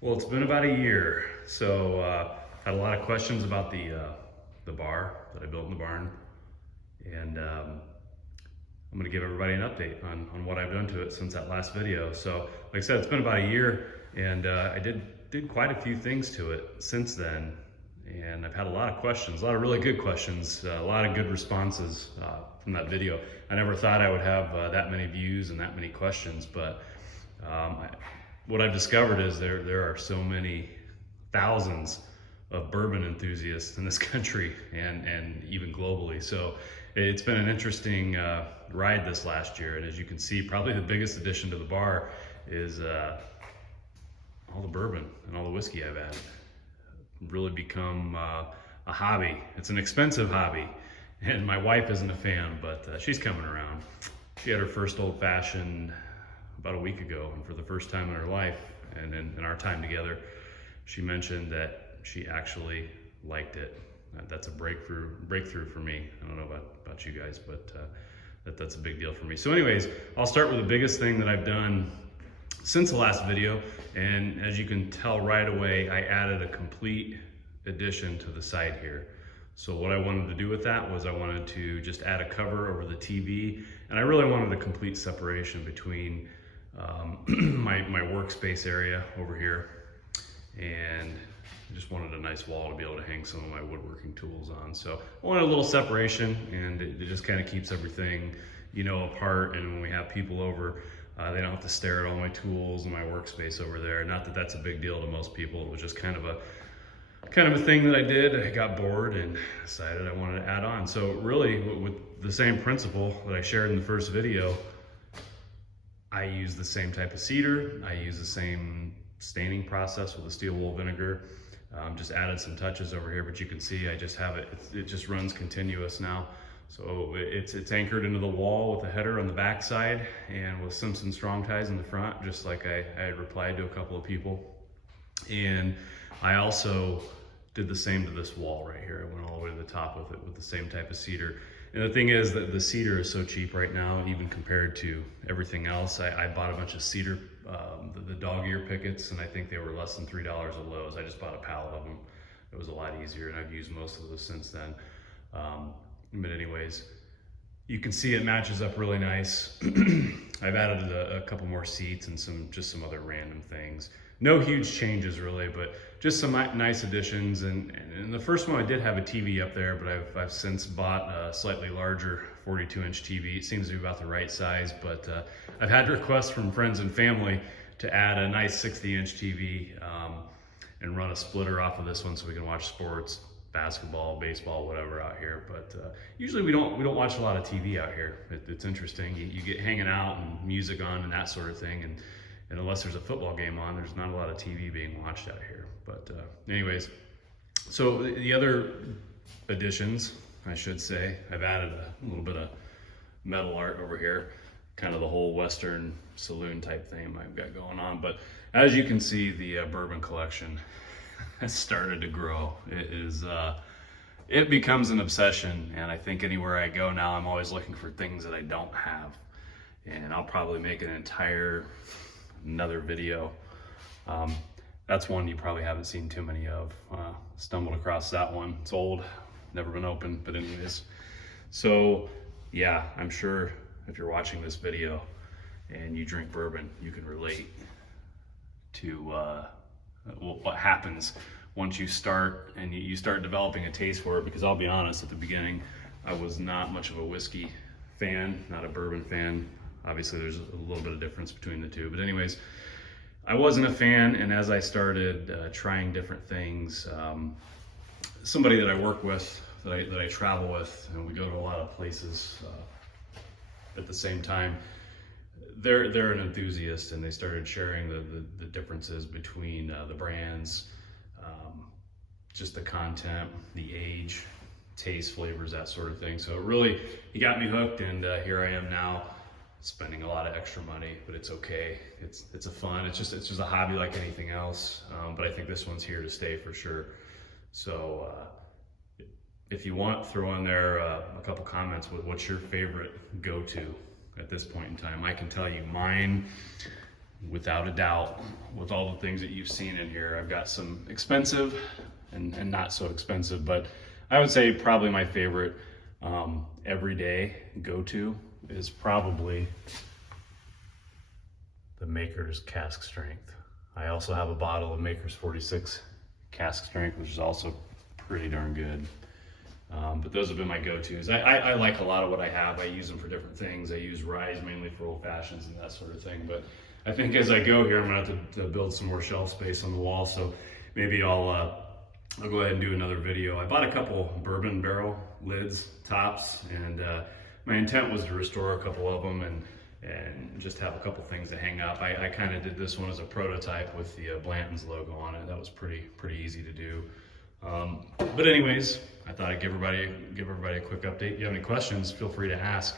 Well, it's been about a year, so had a lot of questions about the bar that I built in the barn, and I'm going to give everybody an update on what I've done to it since that last video. So, like I said, it's been about a year, and I did quite a few things to it since then, and I've had a lot of questions, a lot of really good questions, a lot of good responses from that video. I never thought I would have that many views and that many questions, but what I've discovered is there are so many thousands of bourbon enthusiasts in this country and even globally. So it's been an interesting ride this last year. And as you can see, probably the biggest addition to the bar is all the bourbon and all the whiskey I've added. Really become a hobby. It's an expensive hobby. And my wife isn't a fan, but she's coming around. She had her first old fashioned about a week ago, and for the first time in her life and in our time together, she mentioned that she actually liked it. That's a breakthrough for me. I don't know about you guys, but that's a big deal for me. So anyways, I'll start with the biggest thing that I've done since the last video, and as you can tell right away, I added a complete addition to the side here. So what I wanted to do with that was I wanted to just add a cover over the TV, and I really wanted a complete separation between my workspace area over here, and I just wanted a nice wall to be able to hang some of my woodworking tools on. So I wanted a little separation, and it just kind of keeps everything, apart. And when we have people over, they don't have to stare at all my tools and my workspace over there. Not that that's a big deal to most people. It was just kind of a thing that I did. I got bored and decided I wanted to add on. So really, with the same principle that I shared in the first video, I use the same type of cedar. I use the same staining process with the steel wool vinegar. Just added some touches over here, but you can see I just have it just runs continuous now. So it's anchored into the wall with a header on the back side and with Simpson strong ties in the front, just like I had replied to a couple of people. And I also did the same to this wall right here. I went all the way to the top with it with the same type of cedar. And the thing is that the cedar is so cheap right now, even compared to everything else. I bought a bunch of cedar, the dog ear pickets, and I think they were less than $3 at Lowe's. I just bought a pallet of them. It was a lot easier, and I've used most of those since then. But anyways, you can see it matches up really nice. I've added a couple more seats and just some other random things. No huge changes really, but just some nice additions. And the first one I did have a TV up there, but I've since bought a slightly larger 42-inch TV. It seems to be about the right size, but I've had requests from friends and family to add a nice 60-inch TV and run a splitter off of this one so we can watch sports, basketball, baseball, whatever out here. But usually we don't watch a lot of TV out here. It's interesting. You get hanging out and music on and that sort of thing, and unless there's a football game on, there's not a lot of TV being watched out here. But anyways, so the other additions, I should say, I've added a little bit of metal art over here, kind of the whole Western saloon type thing I've got going on. But as you can see, the bourbon collection has started to grow. It becomes an obsession, and I think anywhere I go now, I'm always looking for things that I don't have. And I'll probably make another video. That's one you probably haven't seen too many of. Stumbled across that one. It's old, never been opened, but anyways. So yeah, I'm sure if you're watching this video and you drink bourbon, you can relate to what happens once you start and you start developing a taste for it. Because I'll be honest, at the beginning, I was not much of a whiskey fan, not a bourbon fan. Obviously, there's a little bit of difference between the two. But anyways, I wasn't a fan, and as I started trying different things, somebody that I work with, that I travel with, and we go to a lot of places at the same time, they're an enthusiast, and they started sharing the differences between the brands, just the content, the age, taste, flavors, that sort of thing. So it really, he got me hooked, and here I am now, spending a lot of extra money, but it's okay. It's a fun. It's just a hobby like anything else. But I think this one's here to stay for sure. So if you want, throw in there a couple comments with what's your favorite go-to at this point in time. I can tell you mine without a doubt, with all the things that you've seen in here, I've got some expensive and not so expensive, but I would say probably my favorite everyday go-to is probably the Maker's cask strength. I also have a bottle of Maker's 46 cask strength, which is also pretty darn good. But those have been my go-tos. I like a lot of what I have. I use them for different things. I use ryes mainly for old fashions and that sort of thing. But I think as I go here, I'm gonna have to build some more shelf space on the wall. So maybe I'll go ahead and do another video. I bought a couple bourbon barrel lids, tops, and my intent was to restore a couple of them and just have a couple things to hang up. I kind of did this one as a prototype with the Blanton's logo on it. That was pretty easy to do. But anyways, I thought I'd give everybody a quick update. If you have any questions, feel free to ask.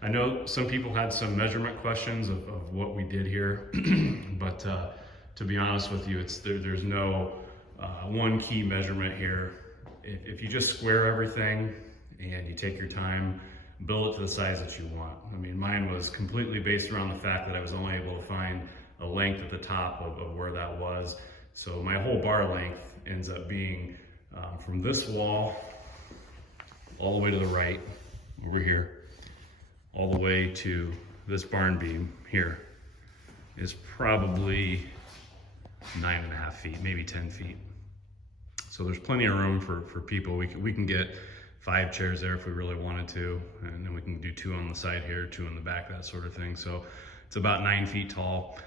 I know some people had some measurement questions of what we did here, but to be honest with you, there's no one key measurement here. If you just square everything and you take your time, build it to the size that you want. I mean, mine was completely based around the fact that I was only able to find a length at the top of where that was. So my whole bar length ends up being from this wall all the way to the right, over here, all the way to this barn beam here is probably 9.5 feet, maybe 10 feet. So there's plenty of room for people. We can get 5 chairs there if we really wanted to, and then we can do 2 on the side here, 2 in the back, that sort of thing. So it's about 9 feet tall.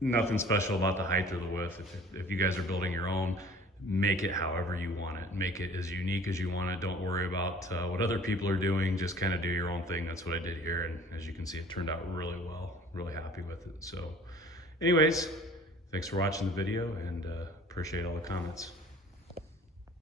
Nothing special about the height or the width. If you guys are building your own, make it however you want it. Make it as unique as you want it. Don't worry about what other people are doing. Just kind of do your own thing. That's what I did here, and as you can see, it turned out really well. Really happy with it. So anyways, thanks for watching the video, and appreciate all the comments.